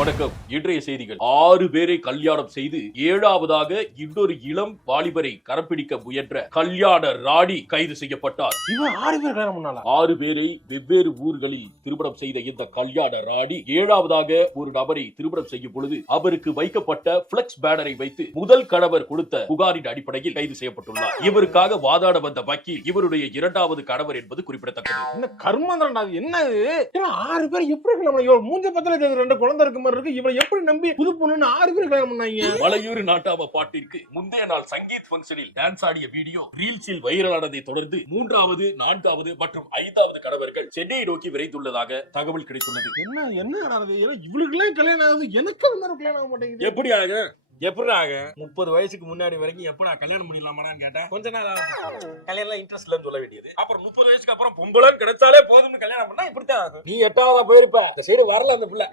வணக்கம். இன்றைய செய்திகள். 6 பேரை கல்யாணம் செய்து 7வதாக இன்னொரு இளம் வாலிபரை கரப்பிடிக்க முயன்ற கல்யாண ராணி கைது செய்யப்பட்டார். 6 பேரை வெவ்வேறு ஊர்களில் திருமணம் செய்த இந்த கல்யாண ராணி 7வதாக ஒரு நபரை திருமணம் செய்யும் பொழுது அவருக்கு வைக்கப்பட்ட பிளெக்ஸ் பேனரை வைத்து முதல் கணவர் கொடுத்த புகாரின் அடிப்படையில் கைது செய்யப்பட்டுள்ளார். இவருக்காக வாதாட வந்த வக்கீல் இவருடைய 2வது கணவர் என்பது குறிப்பிடத்தக்கது. என்ன கர்மந்தரண்டா என்ன இது? 6 பேர் எப்படி கல்யாணம்? மூஞ்ச பத்தல 2 குழந்தை இருக்கு மாதிரி இருக்கு. இவளை எப்படி நம்பி புது பொண்ணுன்னு 6 பேர் கல்யாணம் பண்ணாங்க? மலையூர் நாட்டாம பாட்டிற்கு முந்தைய நாள் சங்கீத் ஃபங்க்ஷனில் டான்ஸ் ஆடிய வீடியோ ரீல்ஸில் வைரலானதை தொடர்ந்து 3வது 4வது மற்றும் 5வது கணவர்கள் சென்னையை நோக்கி விரைந்துள்ளதாக தகவல் கிடைத்துள்ளது. என்ன நடந்தது? இவளுக்குலாம் கல்யாணம் ஆகுது, எனக்கு அது மாதிரி கல்யாணம் ஆக மாட்டேங்குது. எப்படி ஆக 30 வயசுக்கு முன்னாடி வரைக்கும் எப்ப நான் கல்யாணம் பண்ணிடலாமான்னு கேட்டேன். கொஞ்ச நாள் கல்யாணம் இன்ட்ரெஸ்ட் இல்லன்னு சொல்ல வேண்டியது. அப்புறம் 30 வயசுக்கு அப்புறம் பொம்பளை கிடைச்சாலே போதும்னு கல்யாணம் பண்ணா இப்படித்தான் ஆகும். நீ 8வதா போயிருப்ப, இந்த சைடு வரல அந்த பிள்ளை.